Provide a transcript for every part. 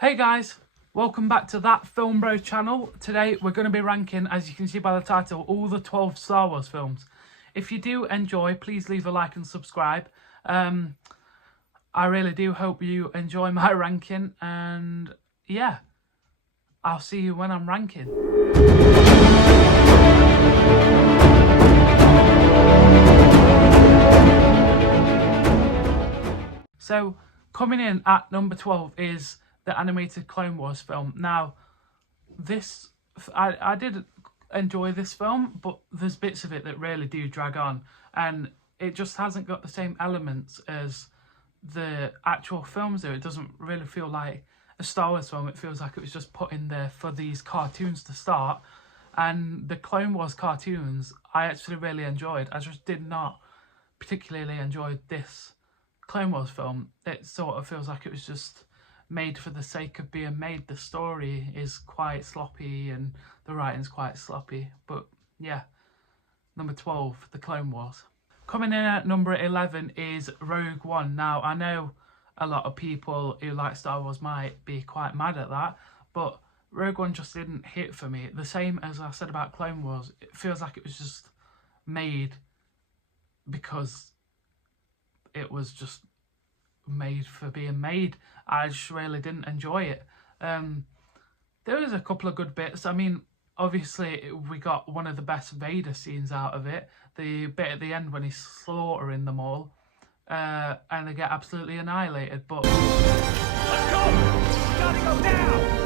Hey guys, welcome back to That Film Bro channel. Today we're going to be ranking, as you can see by the title, all the 12 Star Wars films. If you do enjoy, please leave a like and subscribe. I really do hope you enjoy my ranking, and yeah, I'll see you when I'm ranking. So coming in at number 12 is the animated Clone Wars film. Now, this I did enjoy this film, but there's bits of it that really do drag on, and it just hasn't got the same elements as the actual films do. It doesn't really feel like a Star Wars film. It feels like it was just put in there for these cartoons to start. And the Clone Wars cartoons I actually really enjoyed. I just did not particularly enjoy this Clone Wars film. It sort of feels like it was just made for the sake of being made. The story is quite sloppy and the writing's quite sloppy. But yeah, number 12, The Clone Wars. Coming in at number 11 is Rogue One. Now, I know a lot of people who like Star Wars might be quite mad at that, but Rogue One just didn't hit for me. The same as I said about Clone Wars. It feels like it was just made because it was just made for being made. I just really didn't enjoy it. There was a couple of good bits. I mean, obviously we got one of the best Vader scenes out of it, the bit at the end when he's slaughtering them all, and they get absolutely annihilated. But let's go! Gotta go now!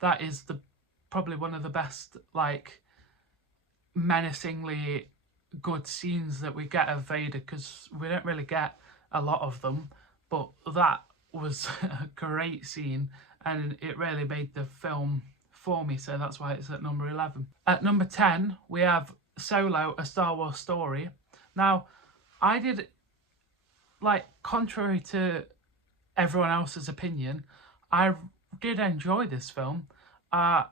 that is probably one of the best, like, menacingly good scenes that we get of Vader, because we don't really get a lot of them, but that was a great scene and it really made the film for me, so that's why it's at number 11. At number 10 we have Solo, A Star Wars Story. Now, I did, like, contrary to everyone else's opinion, I did enjoy this film. I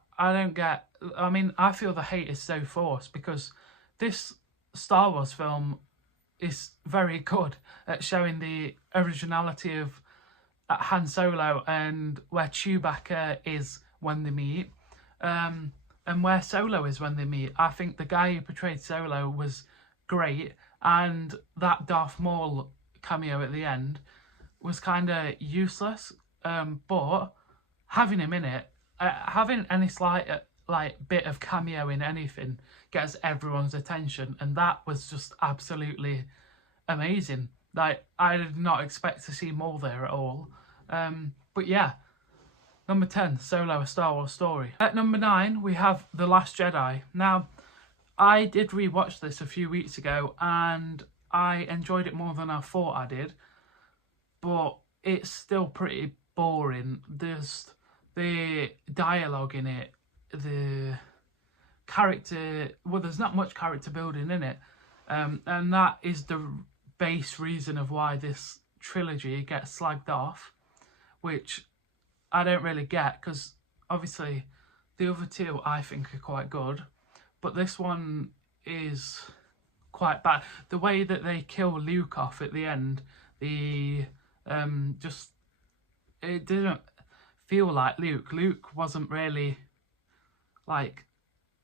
mean, I feel the hate is so forced, because this Star Wars film is very good at showing the originality of Han Solo and where Chewbacca is when they meet, and where Solo is when they meet. I think the guy who portrayed Solo was great, and that Darth Maul cameo at the end was kind of useless, but having him in it, having any slight bit of cameo in anything gets everyone's attention, and that was just absolutely amazing. Like, I did not expect to see Maul there at all. But yeah, number 10, Solo, A Star Wars Story. At number 9 we have The Last Jedi. Now, I did rewatch this a few weeks ago and I enjoyed it more than I thought I did, but it's still pretty boring. There's the dialogue in it, the character, well, there's not much character building in it, and that is the base reason of why this trilogy gets slagged off, which I don't really get, because obviously the other two I think are quite good, but this one is quite bad. The way that they kill Luke off at the end, just, it didn't feel like Luke. Luke wasn't really like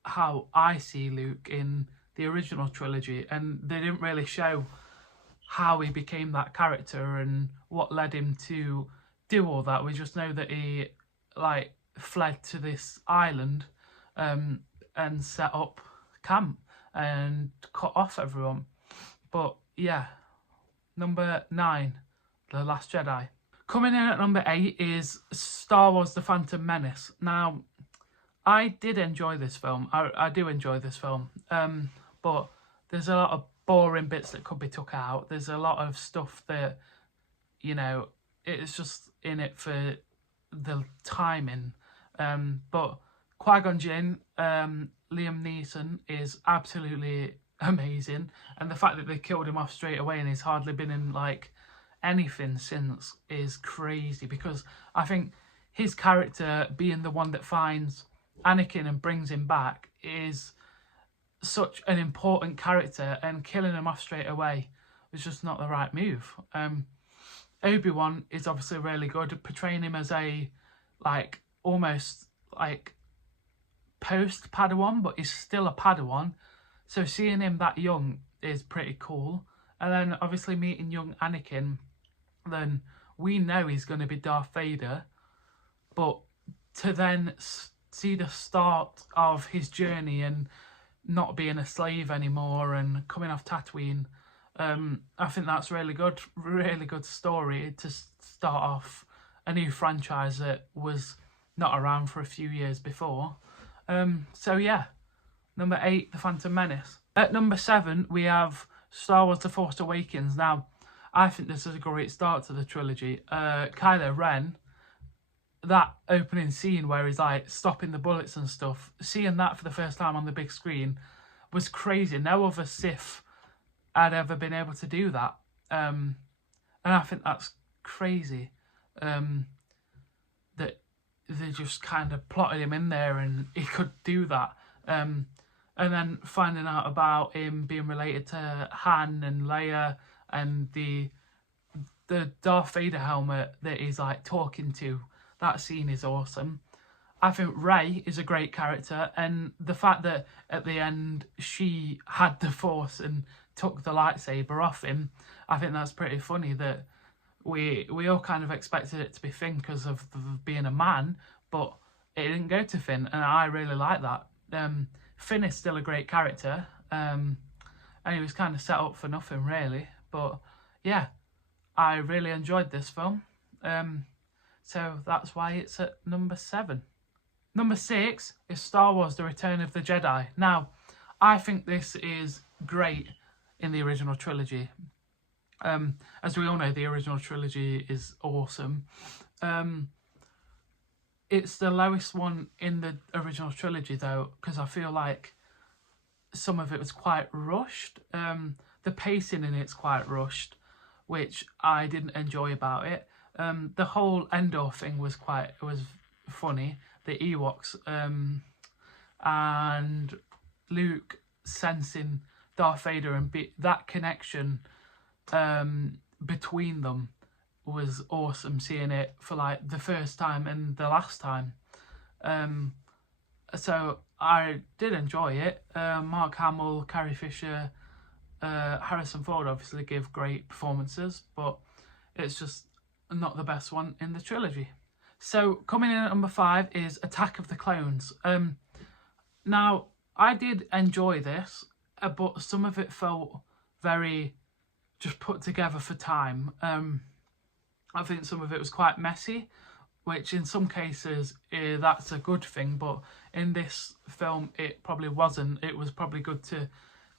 how I see Luke in the original trilogy, and they didn't really show how he became that character and what led him to do all that. We just know that he, like, fled to this island and set up camp and cut off everyone. But yeah, number 9, The Last Jedi. Coming in at number 8 is Star Wars The Phantom Menace. Now, I did enjoy this film. I do enjoy this film. But there's a lot of boring bits that could be took out. There's a lot of stuff that, you know, it's just in it for the timing. But Qui-Gon Jinn, Liam Neeson is absolutely amazing. And the fact that they killed him off straight away and he's hardly been in like anything since is crazy, because I think his character being the one that finds Anakin and brings him back is such an important character, and killing him off straight away was just not the right move. Obi-Wan is obviously really good at portraying him as a like almost like post Padawan, but he's still a Padawan, so seeing him that young is pretty cool. And then obviously meeting young Anakin, then we know he's going to be Darth Vader, but to then see the start of his journey and not being a slave anymore and coming off Tatooine, I think that's really good story to start off a new franchise that was not around for a few years before. So yeah, number 8, The Phantom Menace. At number 7, we have Star Wars The Force Awakens. Now, I think this is a great start to the trilogy. Kylo Ren, that opening scene where he's like stopping the bullets and stuff, seeing that for the first time on the big screen was crazy. No other Sith had ever been able to do that. And I think that's crazy. That they just kind of plotted him in there and he could do that. And then finding out about him being related to Han and Leia, and the Darth Vader helmet that he's like talking to, that scene is awesome. I think Rey is a great character, and the fact that at the end she had the Force and took the lightsaber off him, I think that's pretty funny. That we all kind of expected it to be Finn because of being a man, but it didn't go to Finn, and I really like that. Finn is still a great character, and he was kind of set up for nothing really. But yeah, I really enjoyed this film. So that's why it's at number 7. Number 6 is Star Wars The Return of the Jedi. Now, I think this is great in the original trilogy. As we all know, the original trilogy is awesome. It's the lowest one in the original trilogy though, because I feel like some of it was quite rushed. The pacing in it's quite rushed, which I didn't enjoy about it. The whole Endor thing was funny. The Ewoks and Luke sensing Darth Vader and that connection between them was awesome. Seeing it for like the first time and the last time. So I did enjoy it. Mark Hamill, Carrie Fisher, Harrison Ford obviously give great performances, but it's just not the best one in the trilogy. So coming in at number 5 is Attack of the Clones. Now, I did enjoy this, but some of it felt very just put together for time. I think some of it was quite messy, which in some cases that's a good thing, but in this film it probably wasn't. It was probably good to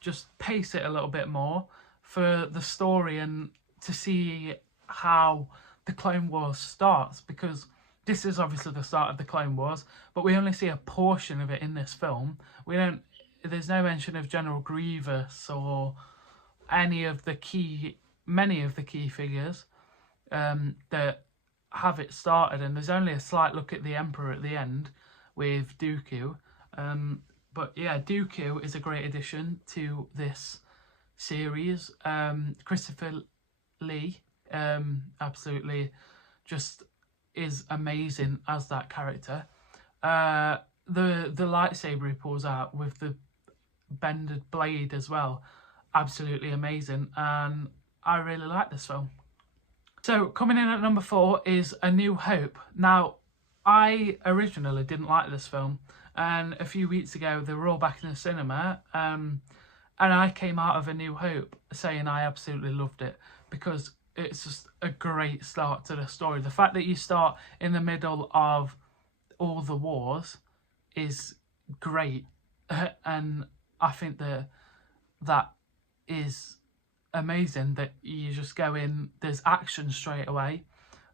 just pace it a little bit more for the story and to see how the Clone Wars starts, because this is obviously the start of the Clone Wars, but we only see a portion of it in this film. There's no mention of General Grievous or many of the key figures that have it started, and there's only a slight look at the Emperor at the end with Dooku. But yeah, Dooku is a great addition to this series. Christopher Lee absolutely just is amazing as that character. The lightsaber he pulls out with the bended blade as well, absolutely amazing, and I really like this film. So coming in at number 4 is A New Hope. Now, I originally didn't like this film, and a few weeks ago they were all back in the cinema, and I came out of A New Hope saying I absolutely loved it, because it's just a great start to the story. The fact that you start in the middle of all the wars is great, and I think that is amazing, that you just go in, there's action straight away.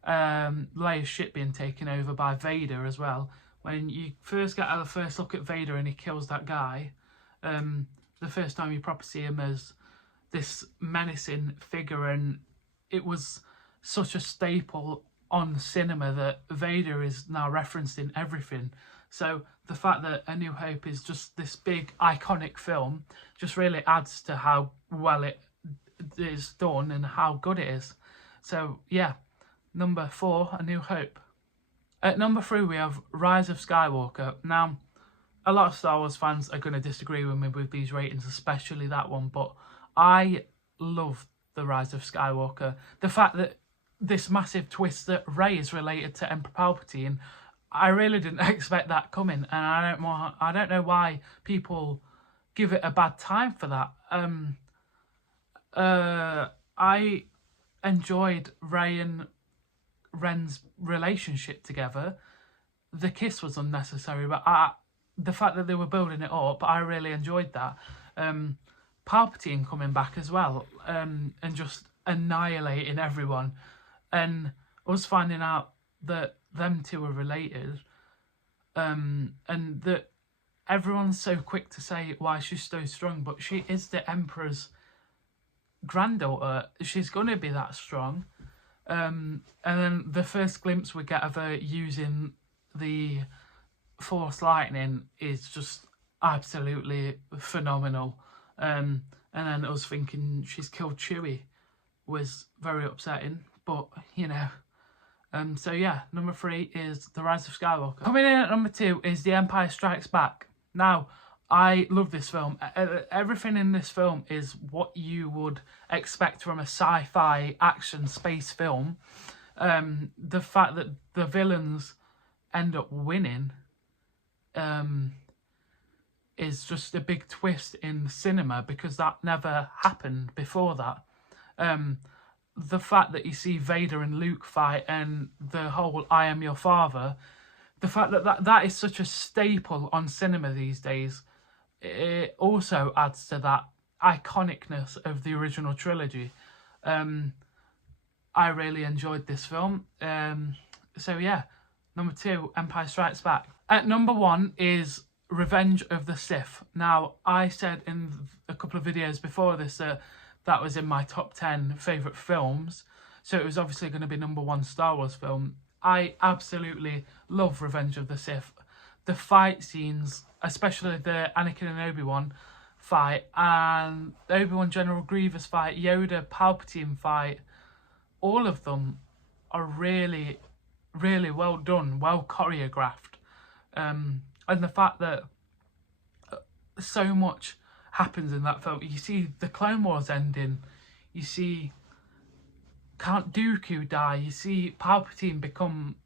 Leia's ship being taken over by Vader as well. When you first get the first look at Vader and he kills that guy, the first time you properly see him as this menacing figure, and it was such a staple on cinema that Vader is now referenced in everything. So the fact that A New Hope is just this big iconic film just really adds to how well it is done and how good it is. So yeah, number 4, A New Hope. At number 3 we have Rise of Skywalker. Now, a lot of Star Wars fans are going to disagree with me with these ratings, especially that one, but I love The Rise of Skywalker. The fact that this massive twist that Rey is related to Emperor Palpatine, I really didn't expect that coming, and I don't know why people give it a bad time for that. I enjoyed Rey and Ren's relationship together. The kiss was unnecessary, but the fact that they were building it up, I really enjoyed that. Palpatine coming back as well, and just annihilating everyone, and us finding out that them two are related, and that everyone's so quick to say why she's so strong, but she is the Emperor's granddaughter. She's going to be that strong. And then the first glimpse we get of her using the Force lightning is just absolutely phenomenal. And then us thinking she's killed Chewie was very upsetting, but you know. So yeah, number 3 is The Rise of Skywalker. Coming in at number 2 is The Empire Strikes Back. Now, I love this film. Everything in this film is what you would expect from a sci-fi action space film. The fact that the villains end up winning is just a big twist in cinema, because that never happened before that. The fact that you see Vader and Luke fight, and the whole I am your father, the fact that is such a staple on cinema these days, it also adds to that iconicness of the original trilogy. I really enjoyed this film. So yeah, number 2, Empire Strikes Back. At number 1 is Revenge of the Sith. Now, I said in a couple of videos before this that was in my top 10 favourite films, so it was obviously going to be number 1 Star Wars film. I absolutely love Revenge of the Sith. The fight scenes, especially the Anakin and Obi-Wan fight, and Obi-Wan General Grievous fight, Yoda Palpatine fight, all of them are really, really well done, well choreographed. And the fact that so much happens in that film. You see the Clone Wars ending, you see Count Dooku die, you see Palpatine become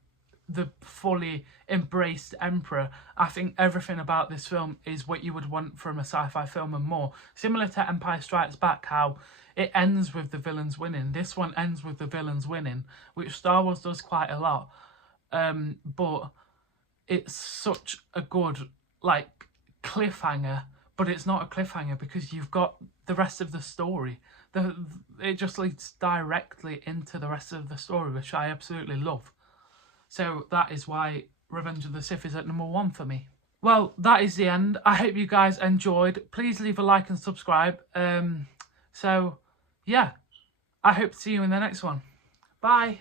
the fully embraced Emperor. I think everything about this film is what you would want from a sci-fi film and more. Similar to Empire Strikes Back, how it ends with the villains winning. This one ends with the villains winning, which Star Wars does quite a lot. But it's such a good, like, cliffhanger, but it's not a cliffhanger because you've got the rest of the story. It just leads directly into the rest of the story, which I absolutely love. So that is why Revenge of the Sith is at number 1 for me. Well, that is the end. I hope you guys enjoyed. Please leave a like and subscribe. So, yeah, I hope to see you in the next one. Bye.